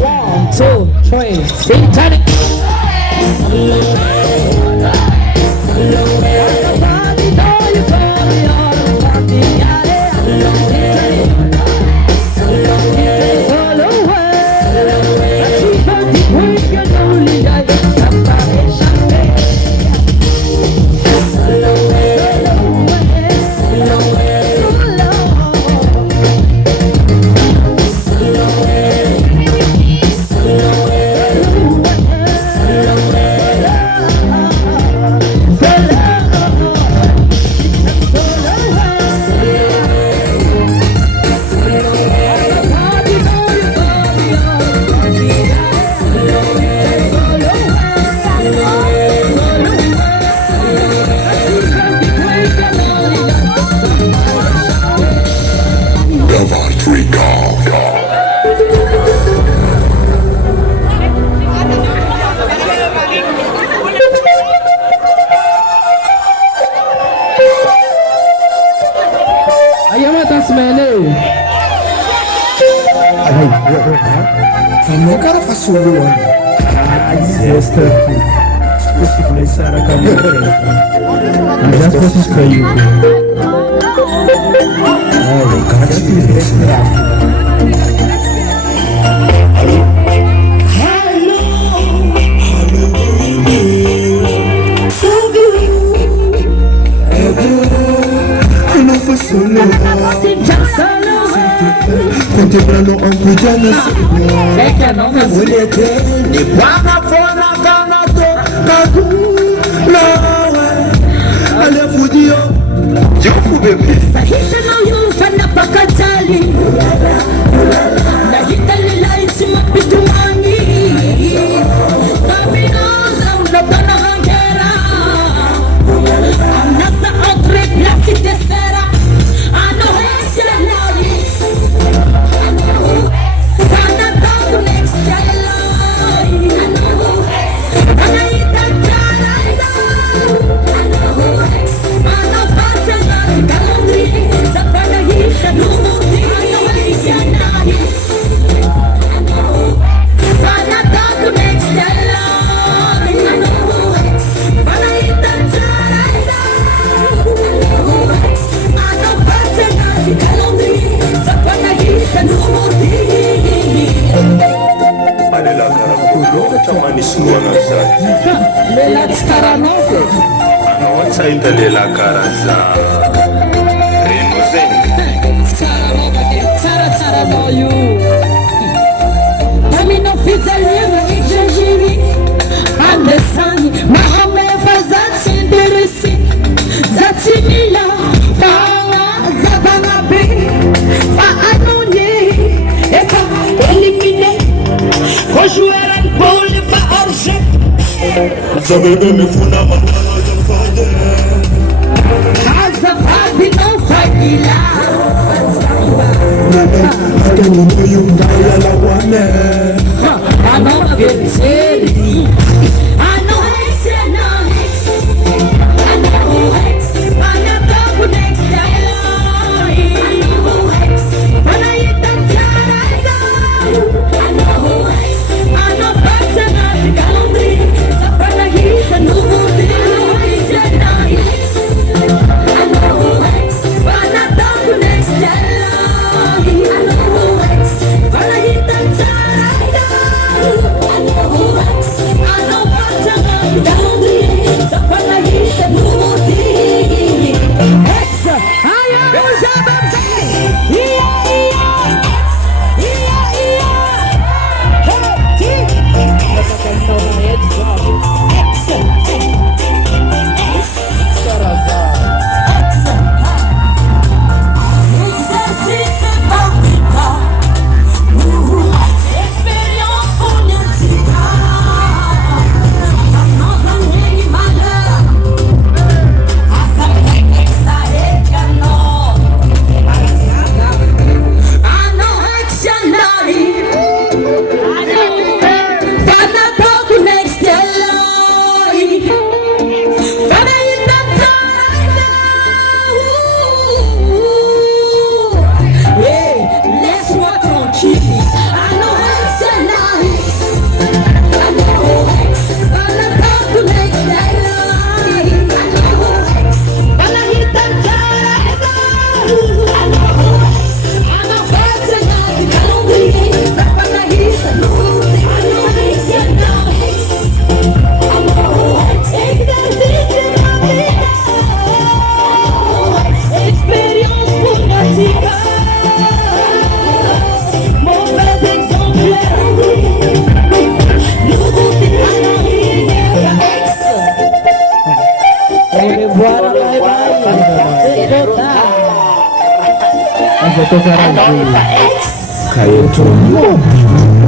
One, two, three, sing Johnny. Tence Mena. Não, o cara faz solo, Esta aqui. Se começar a caminhar, mas já posso escolher. o cara já fez isso, né? Contemplando un cuidado ni guapa fona ganato kagu no ale fudio jofu bebe sahisha no yu fana pakatali na hitali laiti mapituani kaminoza unabana hangera anasa entre plasi desera ano hesya lalis sana tabu next jalai anaita jalai ano patana kalondri sapana hisha numudi hesya lalis sana tabu next jalai anaita jalai ano patana kalondri sapana hisha numudi Alela karakulo, chamani suona zaki. Lela tskaranose. Anawachaita lela karaza. Reno zengi. Tsara no you. Tamino fizaliwa ijajiri. Andesani mahame fazati derisi. Zati mila fanga zabanga be. Fa anonye eka elimine. Goxwiller and Bowling for Arship. So baby me funa mandala za fade. Casa Fabi no Fagila. Can you know you die la one? I know a bit I know hex, I know hex. I know hex. I know double next jalai. I know hex. When I hit that jalai, I know hex. I know patana kalondri sapana hisha numudi hesya hex. I know hex. When I double next jalai, I know hex. When I hit that jalai, I know hex. I Foto I know if I ex. Kayeto.